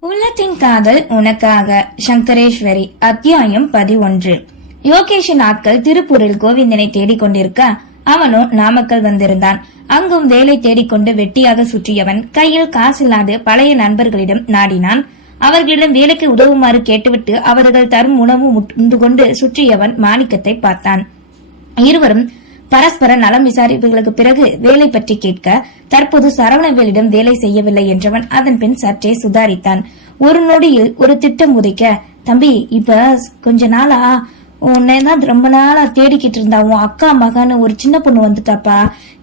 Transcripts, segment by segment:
உள்ளத்தின் காதல் உனக்காக. சங்கரேஸ்வரி அத்தியாயம் பதினொன்று. யோகேஷின் ஆட்கள் திருப்பூரில் கோவிந்தனை தேடிக் கொண்டிருக்க அவனும் நாமக்கல் வந்திருந்தான். அங்கும் வேலை தேடிக்கொண்டு வெட்டியாக சுற்றியவன் கையில் காசில்லாது பழைய நண்பர்களிடம் நாடினான். அவர்களிடம் வேலைக்கு உதவுமாறு கேட்டுவிட்டு அவர்கள் தரும் உணவு உண்டு கொண்டு சுற்றியவன் மாணிக்கத்தை பார்த்தான். இருவரும் பரஸ்பர நலம் விசாரிப்புகளுக்கு பிறகு வேலை பற்றி கேட்க தற்போது சரவணவேலிடம் வேலை செய்யவில்லை என்றவன் அதன் பின் சற்றே சுதாரித்தான். ஒரு நொடியில் ஒரு திட்டம் உதைக்க தம்பி இப்ப கொஞ்ச நாளா உன்னைதான் ரொம்ப நாளா தேடிக்கிட்டு இருந்தா உன் அக்கா மகன்னு ஒரு சின்ன பொண்ணு வந்துட்டாப்பா.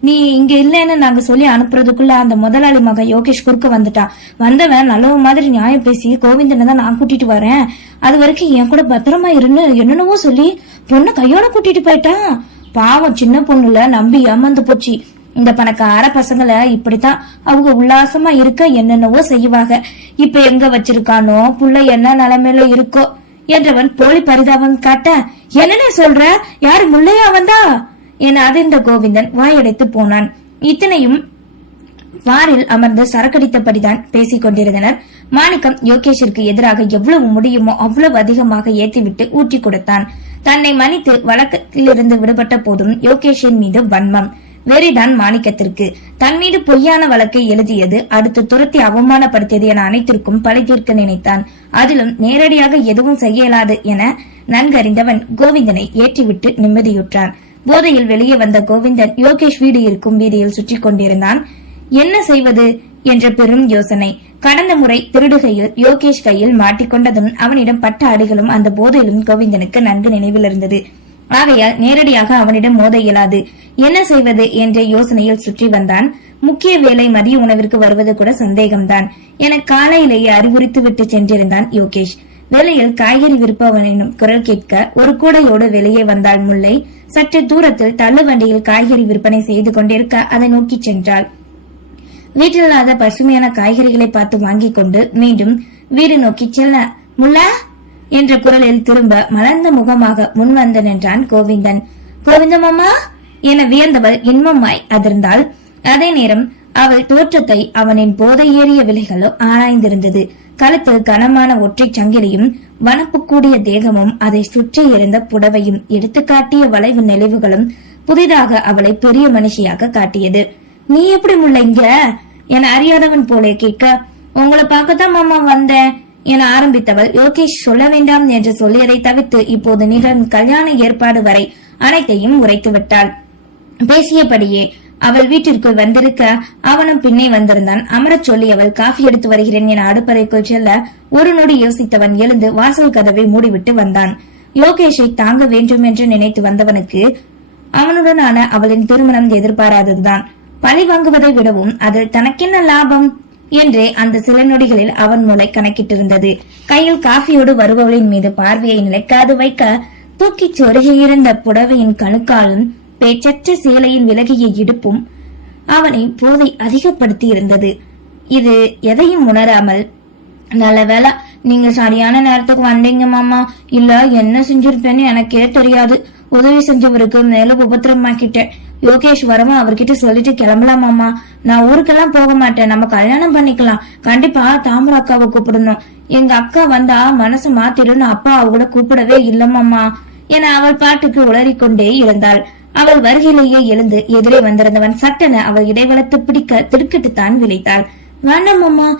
நீ இங்க இல்லைன்னு நாங்க சொல்லி அனுப்புறதுக்குள்ள அந்த முதலாளி மகன் யோகேஷ் குறுக்க வந்துட்டான் வந்தவன் நல்லவ மாதிரி நியாயம் பேசி கோவிந்தனை தான் நான் கூட்டிட்டு வரேன். அது வரைக்கும் என் கூட பத்திரமா இருன்னு என்னென்னவோ சொல்லி பொண்ணை கையோட கூட்டிட்டு போயிட்டான். பாவம் சின்ன பொண்ணுல நம்பி ஏமாந்து போச்சு. இந்த பணக்கார பசங்களை இப்படித்தான் அவங்க உல்லாசமா இருக்க என்னென்னவோ செய்வாங்க. இப்ப எங்க வச்சிருக்கானோ புள்ள என்ன நிலைமையில இருக்கோ என்றவன் போலி பரிதாபம் காட்ட என்னன்னு சொல்ற? யாரு முல்லையா வந்தா? என அதிர்ந்த கோவிந்தன் வாயடைத்து போனான். இத்தனையும் வாரில் அமர்ந்து சரக்கடித்தபடிதான் பேசிக் கொண்டிருந்தனர். மாணிக்கம் யோகேஷிற்கு எதிராக எவ்வளவு முடியுமோ அவ்வளவு அதிகமாக ஏத்திவிட்டு ஊற்றி கொடுத்தான். தன்னை மன்னித்து வழக்கிலிருந்து விடுபட்ட போதும் யோகேஷின் மீது வன்மம். வெறிதான் மாணிக்கத்திற்கு. தன் மீது பொய்யான வழக்கை எழுதியது அடுத்து துரத்தி அவமானப்படுத்தியது என அனைத்திற்கும் பழி தீர்க்க நினைத்தான். அதிலும் நேரடியாக எதுவும் செய்ய இயலாது என நன்கறிந்தவன் கோவிந்தனை ஏற்றிவிட்டு நிம்மதியுற்றான். போதையில் வெளியே வந்த கோவிந்தன் யோகேஷ் வீடு இருக்கும் வீதியில் சுற்றி கொண்டிருந்தான். என்ன செய்வது? என்ற பெரும் யோசனை. கடந்த முறை திருடுகையில் யோகேஷ் கையில் மாட்டிக்கொண்டதும் அவனிடம் பட்ட அடிகளும் அந்த போதையிலும் கோவிந்தனுக்கு நன்கு நினைவில் இருந்தது. ஆகையால் நேரடியாக அவனிடம் மோத இயலாது. என்ன செய்வது என்ற யோசனையில் சுற்றி வந்தான். முக்கிய வேலை மதிய உணவிற்கு வருவது கூட சந்தேகம்தான். என காலையிலேயே அறிவுறுத்து விட்டு சென்றிருந்தான் யோகேஷ். வேலையில் காய்கறி விற்பவனும் குரல் கேட்க ஒரு கூடையோடு வெளியே வந்தாள் முல்லை. சற்று தூரத்தில் தள்ளுவண்டியில் காய்கறி விற்பனை செய்து கொண்டிருக்க அதை நோக்கி சென்றாள். வீட்டில் இல்லாத பசுமையான காய்கறிகளை பார்த்து வாங்கிக் கொண்டு மீண்டும் வீடு நோக்கி செல்ல. முல்லா! என்ற குரலில் திரும்ப மலர்ந்த முகமாக முன் வந்து நின்றான் கோவிந்தன். கோவிந்தமாமா என வியந்தவள் இன்பமாய் அதிர்ந்தாள். அதே நேரம் அவள் தோற்றத்தை அவனின் போதை ஏறிய விலைகளோ ஆராய்ந்திருந்தது. கழுத்தில் கனமான ஒற்றைச் சங்கிலியும் வனப்புக்கூடிய தேகமும் அதை சுற்றி இருந்த புடவையும் எடுத்துக்காட்டிய வளைவு நெளிவுகளும் புதிதாக அவளை பெரிய மனுஷியாக காட்டியது. நீ எப்படி முள்ள இங்க? என அறியாதவன் போலே கேட்க. உங்களை பார்க்கத்தான் மாமா வந்தேன். என ஆரம்பித்தவள் யோகேஷ் சொல்ல வேண்டாம் என்று சொல்லியதை தவிர்த்து இப்போது நிகழும் கல்யாண ஏற்பாடு வரை அனைத்தையும் உரைத்து விட்டாள். பேசியபடியே அவள் வீட்டிற்குள் வந்திருக்க அவனும் பின்னே வந்திருந்தான். அமரச் சொல்லி அவள் காஃபி எடுத்து வருகிறேன் என அடுப்பறைக்குள் செல்ல ஒரு நொடி யோசித்தவன் எழுந்து வாசல் கதவை மூடிவிட்டு வந்தான். யோகேஷை தாங்க வேண்டும் என்று நினைத்து வந்தவனுக்கு அவனுடனான அவளின் திருமணம் எதிர்பாராததுதான். பழி வாங்குவதை விடவும் அதில் தனக்கென்ன லாபம்? என்றே அந்த சில நொடிகளில் அவன் மூளை கணக்கிட்டிருந்தது. கையில் காஃபியோடு வருபவளின் மீது பார்வையை நிலைக்காது வைக்க தூக்கிச் சொருகியிருந்த புடவையின் கணுக்காலும் பேச்சற்ற சேலையின் விலகிய இடுப்பும் அவனை போதை அதிகப்படுத்தி இருந்தது இது எதையும் உணராமல் நல்ல வேலை நீங்க சரியான நேரத்துக்கு வந்தீங்க மாமா. இல்ல என்ன செஞ்சிருப்பேன்னு எனக்கே தெரியாது. உதவி செஞ்சவருக்கு மேல உபத்திரமாக்கிட்டேன் யோகேஷ் வரவும் அவர்கிட்ட சொல்லிட்டு கிளம்பலாமாமா நான் ஊருக்கெல்லாம் போக மாட்டேன். நம்ம கல்யாணம் பண்ணிக்கலாம். கண்டிப்பா தாமரை அக்காவை கூப்பிடணும். எங்க அக்கா வந்தா மனசு மாத்திடுன்னு அப்பா அவ கூட கூப்பிடவே இல்ல என அவள் பாட்டுக்கு உளறிக்கொண்டே இருந்தாள். அவள் வருகையிலேயே எழுந்து எதிரே வந்திருந்தவன் சட்டென அவள் இடைவளத்து பிடிக்க திடுக்கிட்டுத்தான் விழித்தாள். வேண்டாம் அம்மா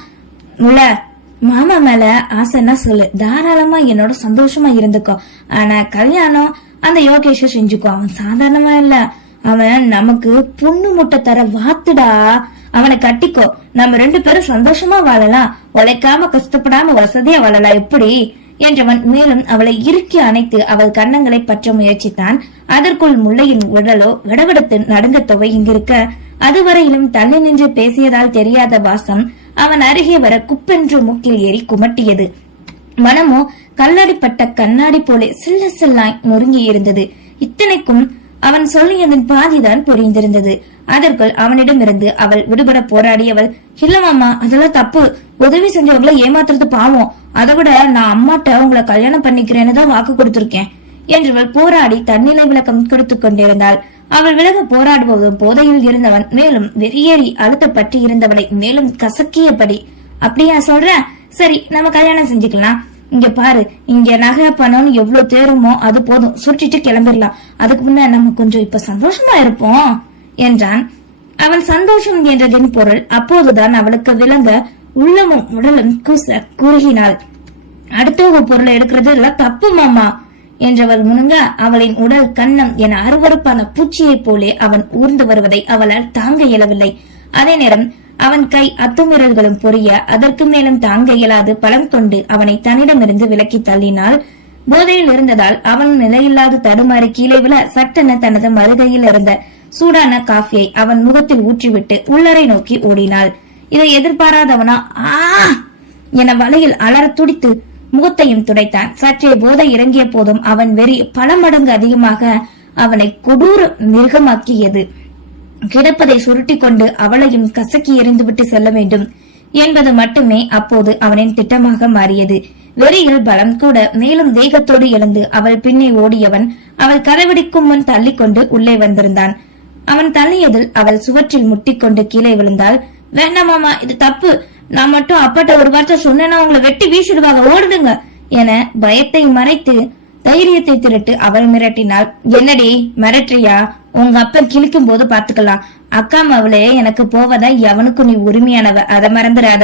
முல மாமா மேல ஆசைன்னா சொல்லு. தாராளமா என்னோட சந்தோஷமா இருந்துக்கோ. ஆனா கல்யாணம் அந்த யோகேஷ செஞ்சுக்கோ. அவன் சாதாரணமா இல்ல. அவன் நமக்கு புண்ணு முட்டை தர வாத்துடா. அவனை கட்டிக்கோ. நம்ம ரெண்டு பேரும் சந்தோஷமா வாழலாம். உழைக்காம கஷ்டப்படாம வசதியா வாழலாம். எப்படி? என்றவன் மேலும் அவளை இறுக்கி அணைத்து அவள் கன்னங்களை பற்ற முயற்சித்தான். அதற்குள் முல்லையின் உடலோ விடவிடத்து நடுங்க துவங்கியிருக்க அதுவரையிலும் தள்ளி நின்று பேசியதால் தெரியாத வாசம் அவன் அருகே வர குப்பென்று மூக்கில் ஏறி குமட்டியது. மனமோ கல்லடிப்பட்ட கண்ணாடி போல சில்ல சில்லாய் நொறுங்கி இருந்தது. இத்தனைக்கும் அவன் சொல்லியதன் பாதிதான் புரிந்திருந்தது. அதற்குள் அவனிடமிருந்து அவள் விடுபட போராடியவள் இல்ல மாமா அதெல்லாம் தப்பு. உதவி செஞ்சவங்கள ஏமாத்துறது பாவம். அதை விட நான் அம்மாட்ட உங்களை கல்யாணம் பண்ணிக்கிறேன்னு தான் வாக்கு கொடுத்திருக்கேன். என்றவள் போராடி தன்னிலை விளக்கம் கொடுத்துக் கொண்டிருந்தாள். அவள் விலக போராடுவதும் போதையில் இருந்தவன் மேலும் வெறியேறி அழுத்தப்பட்டு இருந்தவளை மேலும் கசக்கியபடி அப்படியா சொல்ற? சரி நம்ம கல்யாணம் செஞ்சுக்கலாம். இங்க பாரு இங்க நகை பணம் எவ்வளவு தேருமோ அது போதும். சுட்டிட்டு கிளம்பிடலாம். அதுக்கு முன்ன நம்ம கொஞ்சம் இப்ப சந்தோஷமா இருப்போம் என்றான். அவன் சந்தோஷம் என்றதின் பொருள் அப்போதுதான் அவளுக்கு விளங்க உள்ளமும் உடலும் குச குறுகினாள். அடுத்தவங்க பொருளை எடுக்கிறது எல்லாம் தப்பு மாமா என்றவள் முணுங்க அவளின் உடல் கண்ணம் என அருவறுப்பான பூச்சியைப் போலே அவன் ஊர்ந்து வருவதை அவளால் தாங்க இயலவில்லை. அதே நேரம் அவன் கை அத்துமீறல்களும் பொரிய அதற்கு மேலும் தாங்க இயலாது பலம் கொண்டு அவனை தன்னிடமிருந்து விலக்கி தள்ளினாள். போதையில் இருந்ததால் அவன் நிலையில்லாது தடுமாறி கீழே விழ சட்டென தனது மருகையில் இருந்த சூடான காஃபியை அவன் முகத்தில் ஊற்றிவிட்டு உள்ளரை நோக்கி ஓடினாள். இதை எதிர்பாராதவனா? ஆ! என வலையில் அலற துடித்து முகத்தையும் துடைத்தான். சற்றே போதை இறங்கிய போதும் அவன் வெறி பல மடங்கு அதிகமாக அவனை கொடூர மிருகமாக்கியது. கிடப்பதை சுருட்டி கொண்டு அவளையும் கசக்கி எறிந்துவிட்டு செல்ல வேண்டும். என்பது மட்டுமே அப்போது அவனின் திட்டமாக மாறியது. வெறியில் பலம் கூட மேலும் வேகத்தோடு எழுந்து அவள் பின்னே ஓடியவன் அவள் கதவடிக்கும் முன் தள்ளிக்கொண்டு உள்ளே வந்திருந்தான். அவன் தள்ளியதில் அவள் சுவற்றில் முட்டிக்கொண்டு கீழே விழுந்தாள். வேண்டாம் மாமா இது தப்பு. நான் மட்டும் அப்பாட்ட ஒரு வார்த்தை சொன்னேன்னா உங்களை வெட்டி வீசிடுவாங்க. ஓடுதுங்க என பயத்தை மறைத்து தைரியத்தை திரட்டு அவள் மிரட்டினாள் என்னடி மிரட்டுறியா? உங்க அப்பன் கிழிக்கும் போது பாத்துக்கலாம் அக்கா மவளே எனக்கு போவதா? எவனுக்கு நீ உரிமையானவ? அதை மறந்துடாத.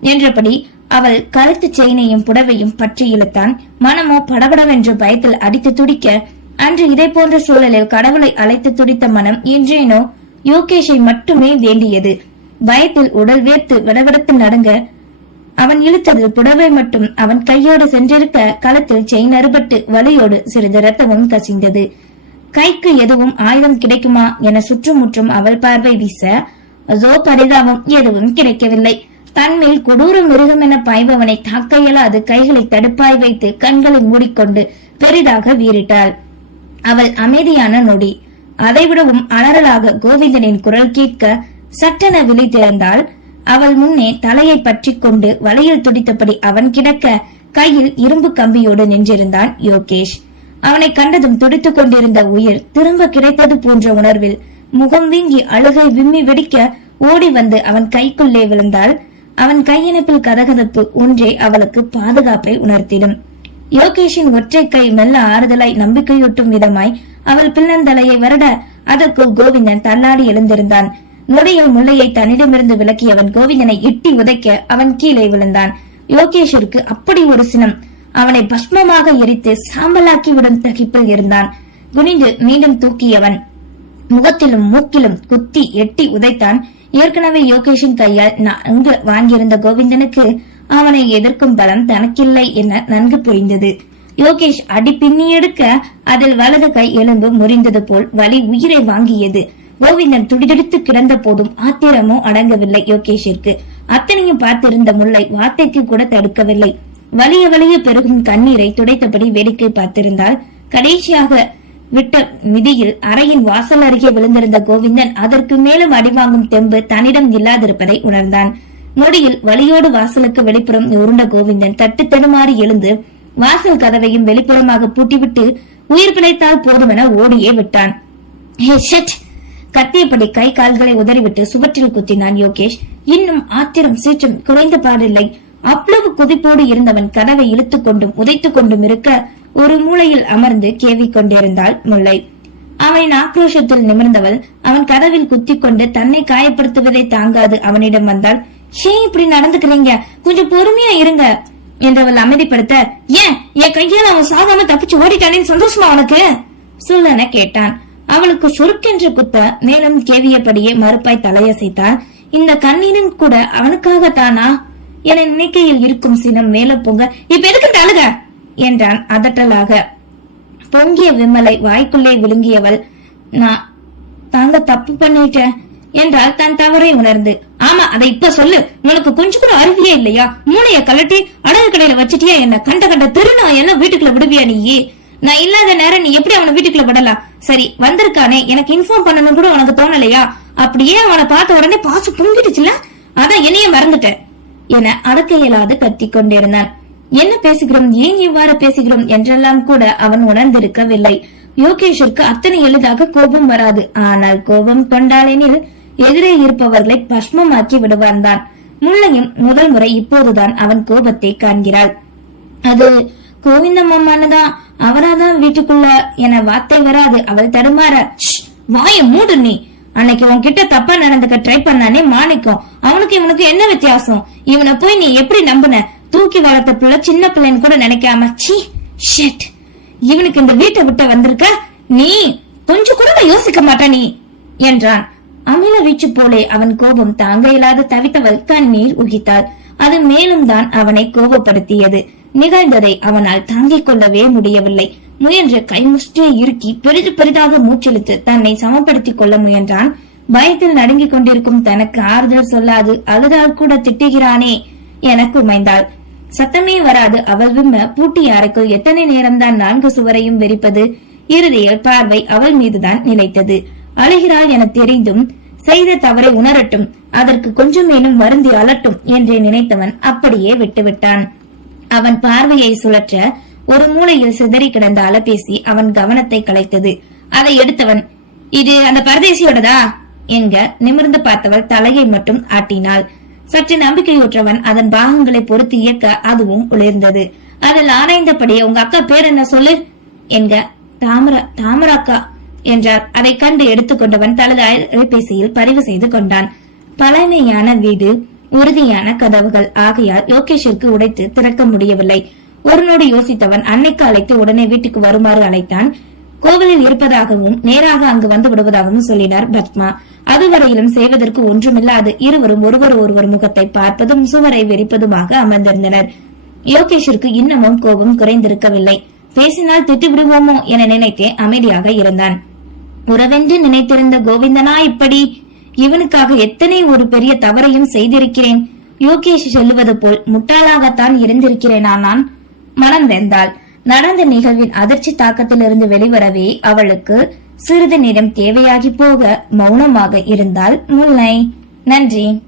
என்றபடி அவள் கருத்து செயினையும் புடவையும் பற்றி இழுத்தான். மனமோ படபடவென்று பயத்தில் அடித்து துடிக்க அன்று இதை போன்ற சூழலில் கடவுளை அழைத்து துடித்த மனம் இன்றேனோ? யோகேஷை மட்டுமே வேண்டியது. பயத்தில் உடல் வேர்த்து விடவிடத்து நடுங்க அவன் இழுத்ததில் புடவை மட்டும் அவன் கையோடு சென்றிருக்க களத்தில் செயின் அறுபட்டு வலியோடு சிறிது ரத்தமும் கசிந்தது. கைக்கு எதுவும் ஆயுதம் கிடைக்குமா என சுற்றுமுற்றும் அவள் பார்வை வீச அதோ பரிதாபம் எதுவும் கிடைக்கவில்லை. தன்மேல் கொடூர மிருகம் என பாய்பவனை தாக்க இயலாது கைகளை தடுப்பாய் வைத்து கண்களை மூடிக்கொண்டு பெரிதாக வீறிட்டாள். அவள் அமைதியான நொடி. அதைவிடவும் அலறலாக கோவிந்தனின் குரல் கேட்க சட்டென விழி திறந்தாள். அவள் முன்னே தலையை பற்றி கொண்டு வலையில் துடித்தபடி அவன் கிடக்க கையில் இரும்பு கம்பியோடு நின்றிருந்தான் யோகேஷ். அவனை கண்டதும் துடித்துக் கொண்டிருந்த உயிர் திரும்ப கிடைத்தது போன்ற உணர்வில் முகம் வீங்கி அழுகை விம்மி வெடிக்க ஓடி வந்து அவன் கைக்குள்ளே விழுந்தாள் அவன் கையிணைப்பில் கதகதப்பு ஒன்றே அவளுக்கு பாதுகாப்பை உணர்த்திடும். யோகேஷின் ஒற்றை கை மெல்ல ஆறுதலாய் நம்பிக்கையூட்டும் விதமாய் அவள் பின்னந்தலையை வருட அதற்குள் கோவிந்தன் தள்ளாடி எழுந்திருந்தான். நொடியில் முல்லையை தன்னிடமிருந்து விலக்கியவன் கோவிந்தனை இட்டி உதைக்க அவன் கீழே விழுந்தான். யோகேஷிற்கு அப்படி ஒரு சினம். அவனை பஸ்மமாக எரித்து சாம்பலாக்கி விடும் தகிப்பில் இருந்தான். குனிந்து மீண்டும் தூக்கியவன். முகத்திலும் மூக்கிலும் குத்தி எட்டி உதைத்தான். ஏற்கனவே யோகேஷின் கையால் நன்கு வாங்கியிருந்த கோவிந்தனுக்கு அவனை எதிர்க்கும் பலம் தனக்கில்லை என நன்கு புரிந்தது. யோகேஷ் அடி பின்னி எடுக்க அதில் வலது கை எலும்பு முறிந்தது போல் வலி உயிரை வாங்கியது. கோவிந்தன் துடிதுடித்து கிடந்த போதும் ஆத்திரமோ அடங்கவில்லை யோகேஷிற்கு. அத்தனையும் பார்த்திருந்த முல்லை வார்த்தைக்கு கூட தடுக்கவில்லை. வலிய வலிய பெருகும் கண்ணீரை துடைத்தபடி வேடிக்கை பார்த்திருந்தால் கடைசியாக விட்ட மிதியில் அறையின் வாசல் அருகே விழுந்திருந்த கோவிந்தன் அதற்கு மேலும் அடிவாங்கும் தெம்பு தன்னிடம் இல்லாதிருப்பதை உணர்ந்தான். நொடியில் வலியோடு வாசலுக்கு வெளிப்புறம் உருண்ட கோவிந்தன் தட்டு தடுமாறி எழுந்து வாசல் கதவையும் வெளிப்புறமாக பூட்டிவிட்டு உயிர் பிழைத்தால் போதுமென ஓடியே விட்டான். ஹே கத்தியபடி கை கால்களை உதறிவிட்டு சுவற்றில் குத்தினான் யோகேஷ். இன்னும் ஆத்திரம் சீற்றம் குறைந்த பாடில்லை. அவ்வளவு குதிப்போடு இருந்தவன் கதவை இழுத்துக் கொண்டும் உதைத்துக் கொண்டும் இருக்க ஒரு மூளையில் அமர்ந்து கேவி கொண்டிருந்தாள் முல்லை. அவனின் ஆக்ரோஷத்தில் நிமிர்ந்தவள் அவன் கதவில் குத்தி கொண்டு தன்னை காயப்படுத்துவதை தாங்காது அவனிடம் வந்தாள். ஏன் இப்படி நடந்துக்கிறீங்க? கொஞ்சம் பொறுமையா இருங்க என்றவள் அமைதிப்படுத்த ஏன்? என் கையால் அவன் சாகாம தப்பிச்சு ஓடிட்டானேன்னு சந்தோஷமா அவனுக்கு சுல்லன கேட்டான். அவளுக்கு சுருக்கென்று குத்த மேலும் கேவியபடியே மறுப்பாய் தலையசைத்தான் இந்த கண்ணீரின் கூட அவனுக்காகத்தானா? என நினைக்கையில் இருக்கும் சினம் மேல பொங்க இப்ப எதுக்கு தழுக அழுக? என்றான் அதட்டலாக. பொங்கிய விமலை வாய்க்குள்ளே விழுங்கியவள் நான் தாங்க தப்பு பண்ணிட்டேன் என்றால் தன் தவறை உணர்ந்து. ஆமா அதை இப்ப சொல்லு. உனக்கு கொஞ்சம் கூட அருவியே இல்லையா? மூளைய கலட்டி அடகு கடையில வச்சுட்டியா என்ன? கண்ட கண்ட திருநா என்ன வீட்டுக்குள்ள விடுவியா நீ நான் இல்லாத நேரம் நீ எப்படி அவனை வீட்டுக்குள்ள விடலாம்? சரி வந்திருக்கானே எனக்கு இன்ஃபார்ம் பண்ணணும் கூட உனக்கு தோணலையா? அப்படியே அவனை பார்த்த உடனே பாசு பொங்கிடுச்சுல? அதான் என்னைய மறந்துட்டேன் என அடக்க இயலாது கத்தி கொண்டிருந்தான். என்ன பேசுகிறோம்? ஏன் இவ்வாறு பேசுகிறோம்? என்றெல்லாம் கூட அவன் உணர்ந்திருக்கவில்லை. யோகேஷிற்கு அத்தனை எளிதாக கோபம் வராது. ஆனால் கோபம் கொண்டாலெனில் எதிரே இருப்பவர்களை பஸ்மமாக்கி விடுவான் தான். முள்ளையும் முதல் முறை இப்போதுதான் அவன் கோபத்தை காண்கிறாள். அது கோவிந்தம் அம்மானதான் அவராதான் வீட்டுக்குள்ள என வார்த்தை வராது. அவள் தடுமாற வாய வாயை மூடு நீ. அன்னைக்கு உன்கிட்ட தப்பா நடந்துக்க ட்ரை பண்ணானே மாணிக்கம். அவனுக்கு இவனுக்கு என்ன வித்தியாசம்? இவனை போய் நீ எப்படி நம்புன? தூக்கி வளர்த்த பிள்ளை சின்ன பிள்ளைன்னு கூட நினைக்காம ச்சீ ஷிட். இவனுக்கு இந்த வீட்டை விட்டு வந்திருக்க? நீ கொஞ்சம் கூட யோசிக்க மாட்ட நீ என்றான். அமில வீச்சு போலே அவன் கோபம் தாங்க இயலாது தவித்தவள் கண்ணீர் உகித்தாள். அது மேலும் தான் அவனை கோபப்படுத்தியது. நிகழ்ந்ததை அவனால் தாங்கிக் கொள்ளவே முடியவில்லை. முயன்ற கைமுஷ்டியை இறுக்கி பெரிது பெரிதாக மூச்செழுத்து தன்னை சமப்படுத்திக் கொள்ள முயன்றான். பயத்தில் நடுங்கிக் கொண்டிருக்கும் தனக்கு ஆறுதல் சொல்லாது அழுதால் கூட திட்டுகிறானே என குமைந்தாள். சத்தமே வராது அவள் விம்ம பூட்டி அறைக்குள் எத்தனை நேரம்தான் நான்கு சுவரையும் வெறிப்பது. இறுதியில் பார்வை அவள் மீதுதான் நிலைத்தது. அழுகிறாள் என தெரிந்தும் செய்த தவறை உணரட்டும். அதற்கு கொஞ்சமேனும் வருந்தி அலட்டும் என்றே நினைத்தவன் அப்படியே விட்டுவிட்டான். அவன் பார்வையை சுழற்ற ஒரு மூலையில் சிதறி கிடந்த அலபேசி அவன் கவனத்தை கலைத்தது. அதை எடுத்தவன் இது அந்த பரதேசியோடதா? என்க நிமிர்ந்து பார்த்தவள் தலையை மட்டும் ஆட்டினாள். சற்று நம்பிக்கையுற்றவன் அதன் பாகங்களை பொறுத்து இயக்க அதுவும் உளிர்ந்தது. அதில் ஆராய்ந்தபடியே உங்க அக்கா பேர் என்ன சொல்லு? என்க தாமரா தாமரா அக்கா என்றார். அதை கண்டு எடுத்துக்கொண்டவன் தனது அலைபேசியில் பதிவு செய்து கொண்டான். பழமையான வீடு உறுதியான கதவுகள். ஆகையால் லோகேஷிற்கு உடைத்து திறக்க முடியவில்லை. ஒரு நொடி யோசித்தவன் அன்னைக்கு அழைத்து உடனே வீட்டுக்கு வருமாறு அழைத்தான். கோவிலில் இருப்பதாகவும் நேராக அங்கு வந்து விடுவதாகவும் சொல்லினார் பத்மா. அதுவரையிலும் செய்வதற்கு ஒன்றுமில்லாது இருவரும் ஒருவர் ஒருவர் முகத்தை பார்ப்பதும் சுவரை வெறிப்பதுமாக அமர்ந்திருந்தனர். யோகேஷிற்கு இன்னமும் கோபம் குறைந்திருக்கவில்லை. பேசினால் திட்டு விடுவோமோ என நினைத்தே அமைதியாக இருந்தான். உறவென்று நினைத்திருந்த கோவிந்தனா இப்படி இவனுக்காக எத்தனை ஒரு பெரிய தவறையும் செய்திருக்கிறேன். யோகேஷ் சொல்லுவது போல் முட்டாளாகத்தான் இருந்திருக்கிறேனா நான்? மனம் வெந்தாள். நடந்த நிகழ்வின் அதிர்ச்சி தாக்கத்திலிருந்து வெளிவரவே அவளுக்கு சிறிது நேரம் தேவையாகி போக மௌனமாக இருந்தால் முல்லை. நன்றி.